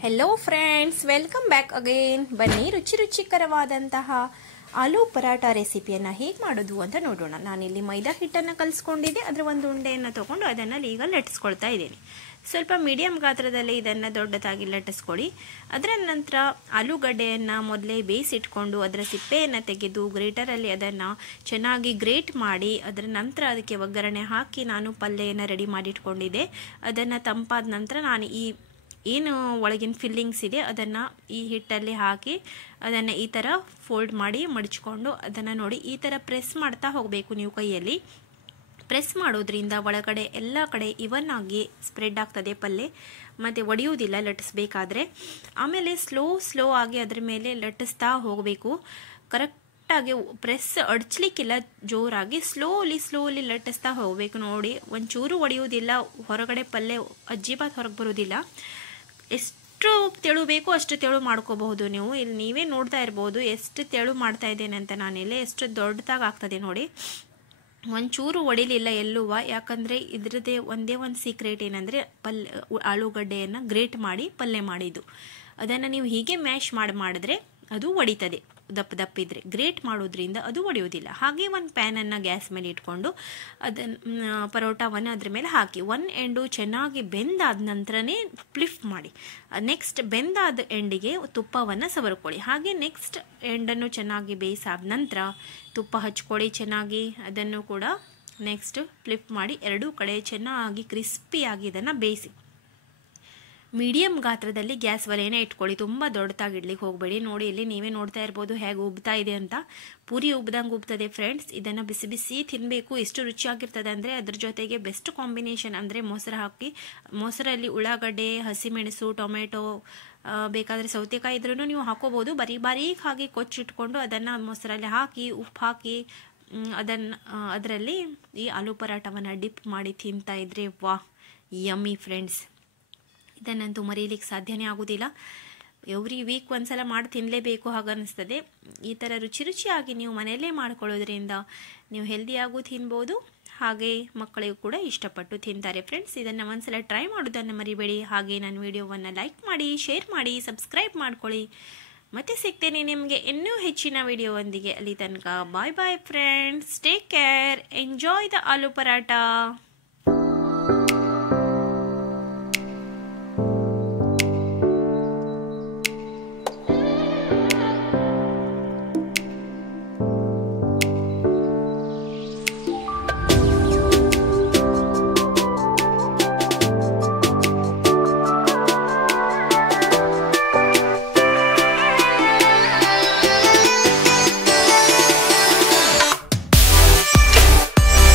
Hello friends, welcome back again. ಬನ್ನಿ ರುಚಿಕರವಾದಂತಹ ಆಲೂ ಪರಾಟ ರೆಸಿಪಿಯನ್ನು ಹೇಗೆ ಮಾಡೋದು ಅಂತ ನೋಡೋಣ. ನಾನಿಲ್ಲಿ ಮೈದಾ ಹಿಟ್ಟನ್ನು ಕಲಿಸ್ಕೊಂಡಿದ್ದೆ. ಅದರ ಒಂದು ಉಂಡೆಯನ್ನು ತೊಗೊಂಡು ಅದನ್ನು ಈಗ ಲಟ್ಟಿಸ್ಕೊಳ್ತಾ ಇದ್ದೀನಿ. ಸ್ವಲ್ಪ ಮೀಡಿಯಂ ಗಾತ್ರದಲ್ಲಿ ಇದನ್ನು ದೊಡ್ಡದಾಗಿ ಲಟ್ಟಿಸ್ಕೊಳ್ಳಿ. ಅದರ ನಂತರ ಆಲೂಗಡ್ಡೆಯನ್ನು ಮೊದಲೇ ಬೇಯಿಸಿಟ್ಕೊಂಡು ಅದರ ಸಿಪ್ಪೆಯನ್ನು ತೆಗೆದು ಗ್ರೇಟರಲ್ಲಿ ಅದನ್ನು ಚೆನ್ನಾಗಿ ಗ್ರೇಟ್ ಮಾಡಿ ಅದರ ನಂತರ ಅದಕ್ಕೆ ಒಗ್ಗರಣೆ ಹಾಕಿ ನಾನು ಪಲ್ಯವನ್ನು ರೆಡಿ ಮಾಡಿಟ್ಕೊಂಡಿದ್ದೆ. ಅದನ್ನು ತಂಪಾದ ನಂತರ ನಾನು ಏನು ಒಳಗಿನ ಫಿಲ್ಲಿಂಗ್ಸ್ ಇದೆ ಅದನ್ನು ಈ ಹಿಟ್ಟಲ್ಲಿ ಹಾಕಿ ಅದನ್ನು ಈ ಥರ ಫೋಲ್ಡ್ ಮಾಡಿ ಮಡಚ್ಕೊಂಡು ಅದನ್ನು ನೋಡಿ ಈ ಥರ ಪ್ರೆಸ್ ಮಾಡ್ತಾ ಹೋಗಬೇಕು. ನೀವು ಕೈಯಲ್ಲಿ ಪ್ರೆಸ್ ಮಾಡೋದ್ರಿಂದ ಒಳಗಡೆ ಎಲ್ಲ ಕಡೆ ಇವನ್ ಆಗಿ ಸ್ಪ್ರೆಡ್ ಆಗ್ತದೆ ಪಲ್ಯ, ಮತ್ತು ಒಡೆಯುವುದಿಲ್ಲ ಲಟ್ಟಿಸ್ಬೇಕಾದ್ರೆ. ಆಮೇಲೆ ಸ್ಲೋ ಆಗಿ ಅದರ ಮೇಲೆ ಲಟ್ಟಿಸ್ತಾ ಹೋಗಬೇಕು. ಕರೆಕ್ಟಾಗಿ ಪ್ರೆಸ್ ಅಡ್ಚಲಿಕ್ಕಿಲ್ಲ, ಜೋರಾಗಿ ಸ್ಲೋಲಿ ಲಟ್ಟಿಸ್ತಾ ಹೋಗಬೇಕು. ನೋಡಿ, ಒಂಚೂರು ಒಡೆಯುವುದಿಲ್ಲ, ಹೊರಗಡೆ ಪಲ್ಯ ಅಜ್ಜಿಬಾತ್ ಹೊರಗೆ ಬರೋದಿಲ್ಲ. ಎಷ್ಟು ತೆಳು ಬೇಕೋ ಅಷ್ಟು ತೆಳು ಮಾಡ್ಕೋಬಹುದು. ನೀವು ಇಲ್ಲಿ ನೀವೇ ನೋಡ್ತಾ ಇರ್ಬೋದು ಎಷ್ಟು ತೆಳು ಮಾಡ್ತಾ ಇದ್ದೇನೆ ಅಂತ. ನಾನಿಲ್ಲಿ ಎಷ್ಟು ದೊಡ್ಡದಾಗಿ ಆಗ್ತದೆ ನೋಡಿ. ಒಂಚೂರು ಒಡಿಲಿಲ್ಲ ಎಲ್ಲುವ, ಯಾಕಂದರೆ ಇದ್ರದ್ದೇ ಒಂದೇ ಒಂದು ಸೀಕ್ರೆಟ್ ಏನಂದರೆ ಆಲೂಗಡ್ಡೆಯನ್ನು ಗ್ರೇಟ್ ಮಾಡಿ ಪಲ್ಯ ಮಾಡಿದ್ದು. ಅದನ್ನು ನೀವು ಹೀಗೆ ಮ್ಯಾಶ್ ಮಾಡಿದ್ರೆ ಅದು ಒಡಿತದೆ. ದಪ್ಪ ಇದ್ರೆ ಗ್ರೇಟ್ ಮಾಡೋದ್ರಿಂದ ಅದು ಒಡೆಯೋದಿಲ್ಲ. ಹಾಗೆ ಒಂದು ಪ್ಯಾನನ್ನು ಗ್ಯಾಸ್ ಮೇಲೆ ಇಟ್ಕೊಂಡು ಅದನ್ನು ಪರೋಟವನ್ನು ಅದ್ರ ಮೇಲೆ ಹಾಕಿ ಒಂದು ಎಂಡು ಚೆನ್ನಾಗಿ ಬೆಂದಾದ ನಂತರನೇ ಫ್ಲಿಪ್ ಮಾಡಿ. ನೆಕ್ಸ್ಟ್ ಬೆಂದಾದ ಎಂಡಿಗೆ ತುಪ್ಪವನ್ನು ಸವರ್ಕೊಳ್ಳಿ. ಹಾಗೆ ನೆಕ್ಸ್ಟ್ ಎಂಡನ್ನು ಚೆನ್ನಾಗಿ ಬೇಯಿಸಾದ ನಂತರ ತುಪ್ಪ ಹಚ್ಕೊಳ್ಳಿ ಚೆನ್ನಾಗಿ. ಅದನ್ನು ಕೂಡ ನೆಕ್ಸ್ಟ್ ಫ್ಲಿಪ್ ಮಾಡಿ ಎರಡೂ ಕಡೆ ಚೆನ್ನಾಗಿ ಕ್ರಿಸ್ಪಿಯಾಗಿ ಇದನ್ನು ಬೇಯಿಸಿ. ಮೀಡಿಯಂ ಗಾತ್ರದಲ್ಲಿ ಗ್ಯಾಸ್ ಒಲೆಯೇ ಇಟ್ಕೊಳ್ಳಿ, ತುಂಬ ದೊಡ್ಡದಾಗಿ ಇಡ್ಲಿಕ್ಕೆ ಹೋಗಬೇಡಿ. ನೋಡಿ, ಇಲ್ಲಿ ನೀವೇ ನೋಡ್ತಾ ಇರ್ಬೋದು ಹೇಗೆ ಉಬ್ತಾ ಇದೆ ಅಂತ. ಪೂರಿ ಉಬ್ದಂಗೆ ಉಬ್ತದೆ ಫ್ರೆಂಡ್ಸ್. ಇದನ್ನು ಬಿಸಿ ತಿನ್ನಬೇಕು. ಎಷ್ಟು ರುಚಿಯಾಗಿರ್ತದೆ ಅಂದರೆ ಅದ್ರ ಜೊತೆಗೆ ಬೆಸ್ಟ್ ಕಾಂಬಿನೇಷನ್ ಅಂದರೆ ಮೊಸರು ಹಾಕಿ, ಮೊಸರಲ್ಲಿ ಉಳ್ಳಾಗಡ್ಡೆ, ಹಸಿಮೆಣಸು, ಟೊಮೆಟೊ, ಬೇಕಾದರೆ ಸೌತೆಕಾಯಿ ಇದ್ರೂ ನೀವು ಹಾಕೋಬೋದು. ಬಾರೀಕ್ ಹಾಕಿ ಕೊಚ್ಚಿಟ್ಕೊಂಡು ಅದನ್ನು ಮೊಸರಲ್ಲಿ ಹಾಕಿ ಉಪ್ಪು ಹಾಕಿ ಅದರಲ್ಲಿ ಈ ಆಲೂ ಪರಾಟವನ್ನು ಡಿಪ್ ಮಾಡಿ ತಿಂತಾ ಇದ್ರೆ ವಾಹ್, ಯಮ್ಮಿ ಫ್ರೆಂಡ್ಸ್. ಇದನ್ನಂತೂ ಮರೀಲಿಕ್ಕೆ ಸಾಧ್ಯನೇ ಆಗೋದಿಲ್ಲ. ಎವ್ರಿ ವೀಕ್ ಒಂದ್ಸಲ ಮಾಡಿ ತಿನ್ನಲೇಬೇಕು ಹಾಗನ್ನಿಸ್ತದೆ. ಈ ಥರ ರುಚಿಯಾಗಿ ನೀವು ಮನೆಯಲ್ಲೇ ಮಾಡ್ಕೊಳ್ಳೋದ್ರಿಂದ ನೀವು ಹೆಲ್ದಿಯಾಗೂ ತಿನ್ಬೋದು, ಹಾಗೆ ಮಕ್ಕಳಿಗೂ ಕೂಡ ಇಷ್ಟಪಟ್ಟು ತಿಂತಾರೆ ಫ್ರೆಂಡ್ಸ್. ಇದನ್ನು ಒಂದ್ಸಲ ಟ್ರೈ ಮಾಡೋದನ್ನು ಮರಿಬೇಡಿ. ಹಾಗೆ ನನ್ನ ವಿಡಿಯೋವನ್ನು ಲೈಕ್ ಮಾಡಿ, ಶೇರ್ ಮಾಡಿ, ಸಬ್ಸ್ಕ್ರೈಬ್ ಮಾಡ್ಕೊಳ್ಳಿ. ಮತ್ತೆ ಸಿಗ್ತೇನೆ ನಿಮಗೆ ಇನ್ನೂ ಹೆಚ್ಚಿನ ವಿಡಿಯೋವೊಂದಿಗೆ. ಅಲ್ಲಿ ತನಕ bye friends. Take care. Enjoy the aloo paratha.